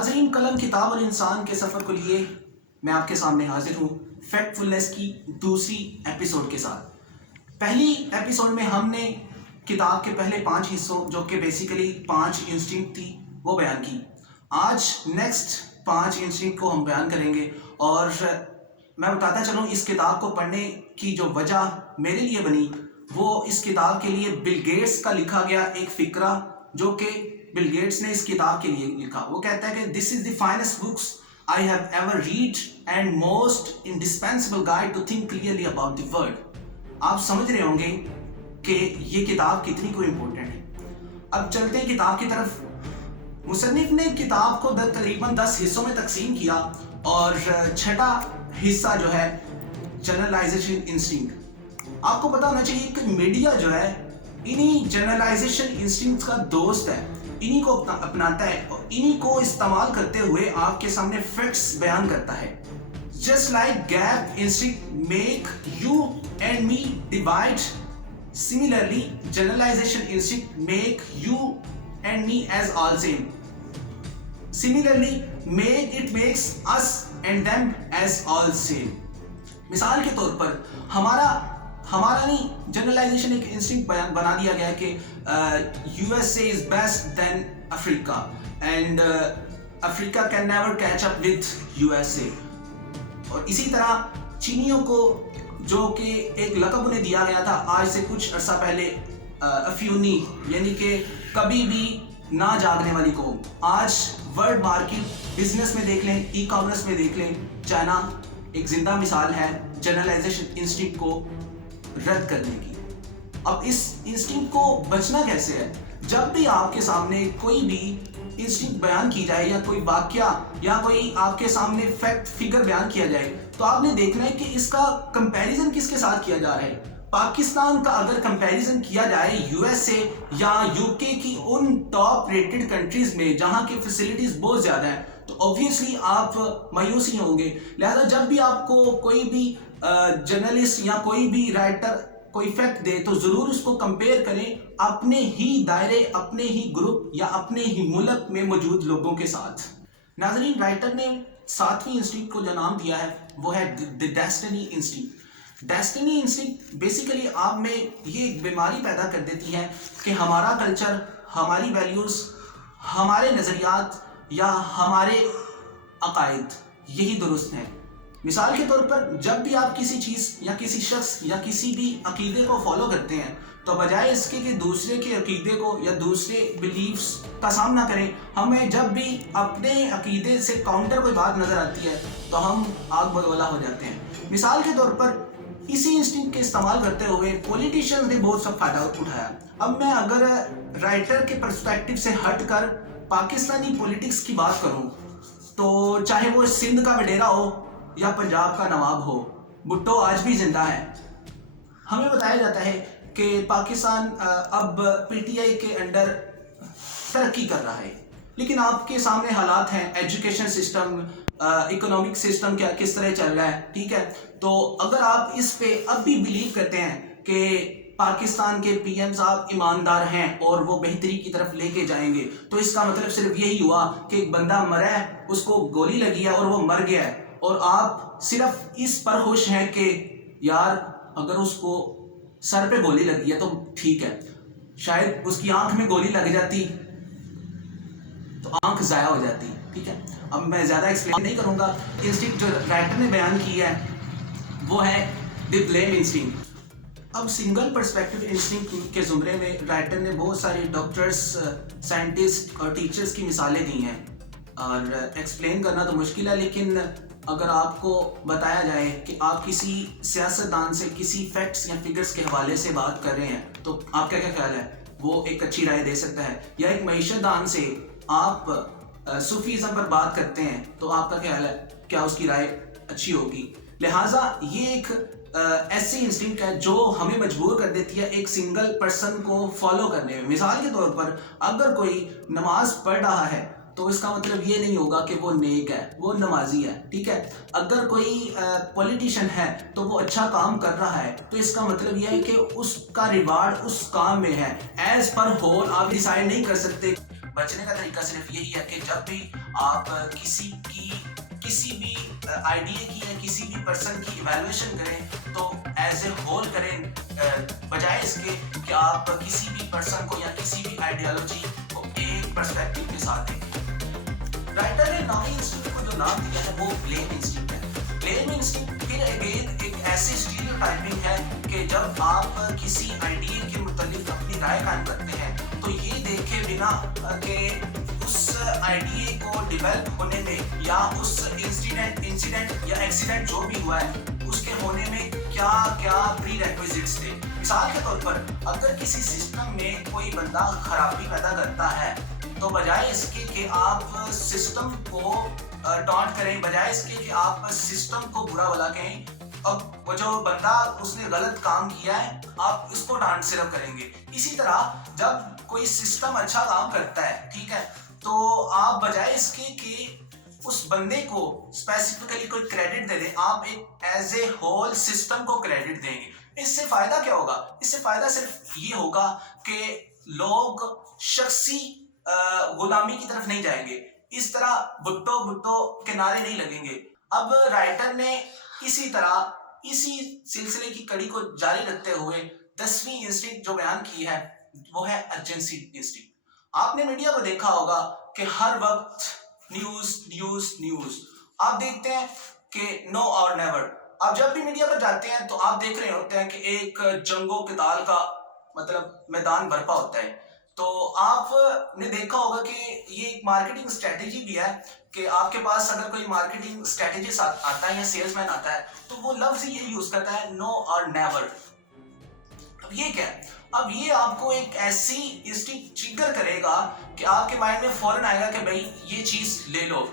नाज़रीन, कलम किताब और इंसान के सफ़र को लिए मैं आपके सामने हाजिर हूँ फैक्टफुलनेस की दूसरी एपिसोड के साथ। पहली एपिसोड में हमने किताब के पहले 5 हिस्सों, जो कि बेसिकली 5 इंस्टिंक्ट थी, वो बयान की। आज नेक्स्ट 5 इंस्टिंक्ट को हम बयान करेंगे और मैं बताता चलूँ इस किताब को पढ़ने की जो वजह मेरे लिए बनी, वो इस किताब के लिए बिल गेट्स का लिखा गया एक फ़िक्रा, जो कि बिल गेट्स ने इस किताब के लिए लिखा। वो कहता है कि this is the finest books I have ever read and most indispensable guide to think clearly about the world. आप समझ रहे होंगे कि ये किताब कितनी कोई इम्पोर्टेंट है। अब चलते हैं किताब की तरफ। मुसन्निफ ने किताब को तकरीबन 10 हिस्सों में तकसीम किया और छठा हिस्सा जो है जनरलाइजेशन इंस्टिंक्ट। आपको पता होना चाहिए कि मीडिया जो है इन्हीं जनरलाइजेशन इंस्टिंक्ट का दोस्त है, इन्हीं को अपनाता है और इन्हीं को इस्तेमाल करते हुए आपके सामने फैक्ट्स बयान करता है। Just like gap instinct make you and me divide, similarly generalisation instinct make you and me as all same, similarly it makes us and them as all same। मिसाल के तौर पर हमारा नहीं, जनरलाइजेशन एक इंस्टिंक्ट बना दिया गया कि USA is best than Africa and Africa can never catch up with USA। और इसी तरह चीनियों को, जो कि एक लक़ब उन्हें दिया गया था आज से कुछ अर्सा पहले, अफ्यूनी, यानी कि कभी भी ना जागने वाली कौम, आज वर्ल्ड मार्केट बिजनेस में देख लें, ई कॉमर्स में देख लें, चाइना एक जिंदा मिसाल है जनरलाइजेशन इंस्टिंक्ट को रद्द करने की। अब इस इंस्टिंक्ट को बचना कैसे है? जब भी आपके सामने कोई भी इंस्टिंक्ट बयान की जाए या कोई वाकया या कोई आपके सामने फैक्ट फिगर बयान किया जाए, तो आपने देखना है कि इसका कंपैरिजन किसके साथ किया जा रहा है। पाकिस्तान का अगर कंपैरिजन किया जाए USA या UK की उन टॉप रेटेड कंट्रीज में जहां की फैसिलिटीज बहुत ज़्यादा है, तो ऑब्वियसली आप मायूस ही होंगे। लिहाजा जब भी आपको कोई भी जर्नलिस्ट या कोई भी राइटर कोई फैक्ट दे, तो ज़रूर उसको कंपेयर करें अपने ही दायरे, अपने ही ग्रुप या अपने ही मुल्क में मौजूद लोगों के साथ। नाज़रीन, राइटर ने 7वीं इंस्टिंक्ट को जो नाम दिया है वो है the destiny instinct. Destiny instinct basically आप में ये एक बीमारी पैदा कर देती है कि हमारा कल्चर, हमारी वैल्यूज़, हमारे नज़रियात या हमारे अकायद यही दुरुस्त हैं। मिसाल के तौर पर जब भी आप किसी चीज़ या किसी शख्स या किसी भी अकीदे को फॉलो करते हैं, तो बजाय इसके कि दूसरे के अकीदे को या दूसरे बिलीफ्स का सामना करें, हमें जब भी अपने अकीदे से काउंटर कोई बात नज़र आती है तो हम आग बगोला हो जाते हैं। मिसाल के तौर पर इसी इंस्टिंक्ट के इस्तेमाल करते हुए पॉलिटिशियंस ने बहुत सब फायदा उठाया। अब मैं अगर राइटर के पर्सपेक्टिव से हट कर पाकिस्तानी पॉलिटिक्स की बात करूं, तो चाहे वो सिंध का वडेरा हो या पंजाब का नवाब हो, भुट्टो आज भी जिंदा है। हमें बताया जाता है कि पाकिस्तान अब PTI के अंडर तरक्की कर रहा है, लेकिन आपके सामने हालात हैं, एजुकेशन सिस्टम, इकोनॉमिक सिस्टम क्या किस तरह चल रहा है, ठीक है। तो अगर आप इस पे अब भी बिलीव करते हैं कि पाकिस्तान के PM साहब ईमानदार हैं और वो बेहतरी की तरफ लेके जाएंगे, तो इसका मतलब सिर्फ यही हुआ कि एक बंदा मरा है, उसको गोली लगी है और वो मर गया है, और आप सिर्फ इस पर खुश हैं कि यार अगर उसको सर पे गोली लगी है तो ठीक है, शायद उसकी आंख में गोली लग जाती तो आंख ज़ाया हो जाती, ठीक है। अब मैं ज़्यादा एक्सप्लेन नहीं करूँगा। इंस्टिंक्ट जो राइटर ने बयान की है वो है द ब्लेम इंस्टिंक्ट। अब सिंगल पर्सपेक्टिव इंस्टिंक्ट के ज़ुमरे में राइटर ने बहुत सारे डॉक्टर्स, साइंटिस्ट और टीचर्स की मिसालें दी हैं, और एक्सप्लेन करना तो मुश्किल है, लेकिन अगर आपको बताया जाए कि आप किसी सियासतदान से किसी फैक्ट्स या फिगर्स के हवाले से बात कर रहे हैं, तो आपका क्या ख्याल है? वो एक अच्छी राय दे सकता है। या एक मईशतदान से आप सूफीज़म पर बात करते हैं, तो आपका ख्याल है क्या उसकी राय अच्छी होगी? लिहाजा ये एक ऐसी इंस्टिंक्ट है जो हमें मजबूर कर देती है एक सिंगल पर्सन को फॉलो करने में। मिसाल के तौर पर अगर कोई नमाज पढ़ रहा है तो इसका मतलब ये नहीं होगा कि वो नेक है, वो नमाजी है, ठीक है। अगर कोई पॉलिटिशियन है तो वो अच्छा काम कर रहा है, तो इसका मतलब ये है कि उसका रिवार्ड उस काम में है। एज पर होल आप डिसाइड नहीं कर सकते بچنے کا طریقہ صرف یہی ہے کہ جب بھی آپ کسی بھی آئیڈیا کی یا کسی بھی پرسن کی ایویلویشن کریں تو ایز اے ہول کریں، بجائے اس کے کہ آپ کسی بھی پرسن کو یا کسی بھی آئیڈیالوجی کو ایک پرسپیکٹو کے ساتھ دیکھیں۔ رائٹر نے نامی انسٹنکٹ کو جو نام دیا ہے وہ بلیم انسٹنکٹ ہے۔ بلیم انسٹنکٹ پھر اگین ایک ایسی اسٹیریوٹائپنگ ہے کہ جب آپ کسی آئیڈیا کے متعلق اپنی رائے قائم کرتے ہیں تو یہ دیکھے بنا کہ اس آئیڈیا کو ڈیولپ ہونے میں یا اس انسیڈنٹ یا ایکسیڈنٹ جو بھی ہوا ہے اس کے ہونے میں کیا کیا پری ریکویزٹس تھے۔ مثال کے طور پر اگر کسی سسٹم میں کوئی بندہ خرابی پیدا کرتا ہے تو بجائے اس کے کہ آپ سسٹم کو ٹانٹ کریں، بجائے اس کے کہ آپ سسٹم کو برا بھلا کہیں، اب وہ جو بندہ اس نے غلط کام کیا ہے آپ اس کو ڈانٹ صرف کریں گے۔ اسی طرح جب کوئی سسٹم اچھا کام کرتا ہے، ٹھیک ہے، تو آپ بجائے اس کے کہ اس بندے کو اسپیسیفکلی کوئی کریڈٹ دے دیں، آپ ایک ایز اے ہول سسٹم کو کریڈٹ دیں گے۔ اس سے فائدہ کیا ہوگا؟ اس سے فائدہ صرف یہ ہوگا کہ لوگ شخصی غلامی کی طرف نہیں جائیں گے، اس طرح بھٹو کے نعرے نہیں لگیں گے۔ اب رائٹر نے اسی طرح اسی سلسلے کی کڑی کو جاری رکھتے ہوئے 10ویں انسٹنکٹ جو بیان کی ہے وہ ہے ارجنسی انسٹنکٹ۔ آپ نے میڈیا کو دیکھا ہوگا کہ ہر وقت نیوز نیوز نیوز، آپ دیکھتے ہیں کہ نو اور نیور۔ آپ جب بھی میڈیا پر جاتے ہیں تو آپ دیکھ رہے ہوتے ہیں کہ ایک جنگ و قتال کا مطلب میدان برپا ہوتا ہے۔ تو آپ نے دیکھا ہوگا کہ یہ ایک مارکیٹنگ اسٹریٹجی بھی ہے کہ آپ کے پاس اگر کوئی مارکیٹنگ اسٹریٹجسٹ آتا ہے یا سیلس مین آتا ہے تو وہ لفظ یہ یوز کرتا ہے نو اور نیور۔ اب یہ کیا ہے؟ اب یہ آپ کو ایک ایسی انسٹنکٹ ٹریگر کرے گا کہ آپ کے مائنڈ میں فوراً آئے گا کہ بھائی یہ چیز لے لو،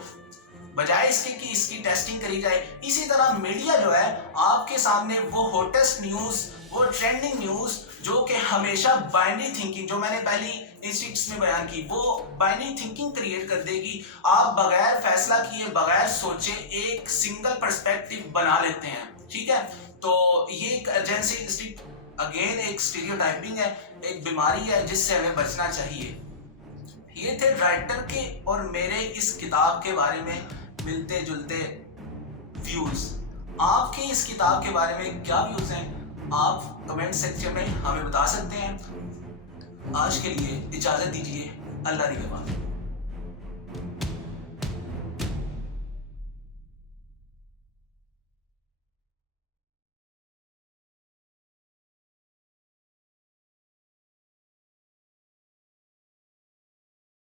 بجائے اس کے کہ اس کی ٹیسٹنگ کری جائے۔ اسی طرح میڈیا جو ہے آپ کے سامنے وہ ہوٹسٹ نیوز، وہ ٹرینڈنگ نیوز جو کہ ہمیشہ بائنری تھنکنگ، جو میں نے پہلی انسٹنکٹس میں بیان کی، وہ بائنری تھنکنگ کریٹ کر دے گی۔ آپ بغیر فیصلہ کیے، بغیر سوچے ایک سنگل پرسپیکٹو بنا لیتے ہیں، ٹھیک ہے۔ تو یہ ایک ارجنسی انسٹنکٹ اگین ایک اسٹیریوٹائپنگ ہے، ایک بیماری ہے جس سے ہمیں بچنا چاہیے۔ یہ تھے رائٹر کے اور میرے اس کتاب کے بارے میں ملتے جلتے ویوز۔ آپ کے اس کتاب کے بارے میں کیا ویوز ہیں آپ کمنٹ سیکشن میں ہمیں بتا سکتے ہیں۔ آج کے لیے اجازت دیجیے، اللہ نگہبان۔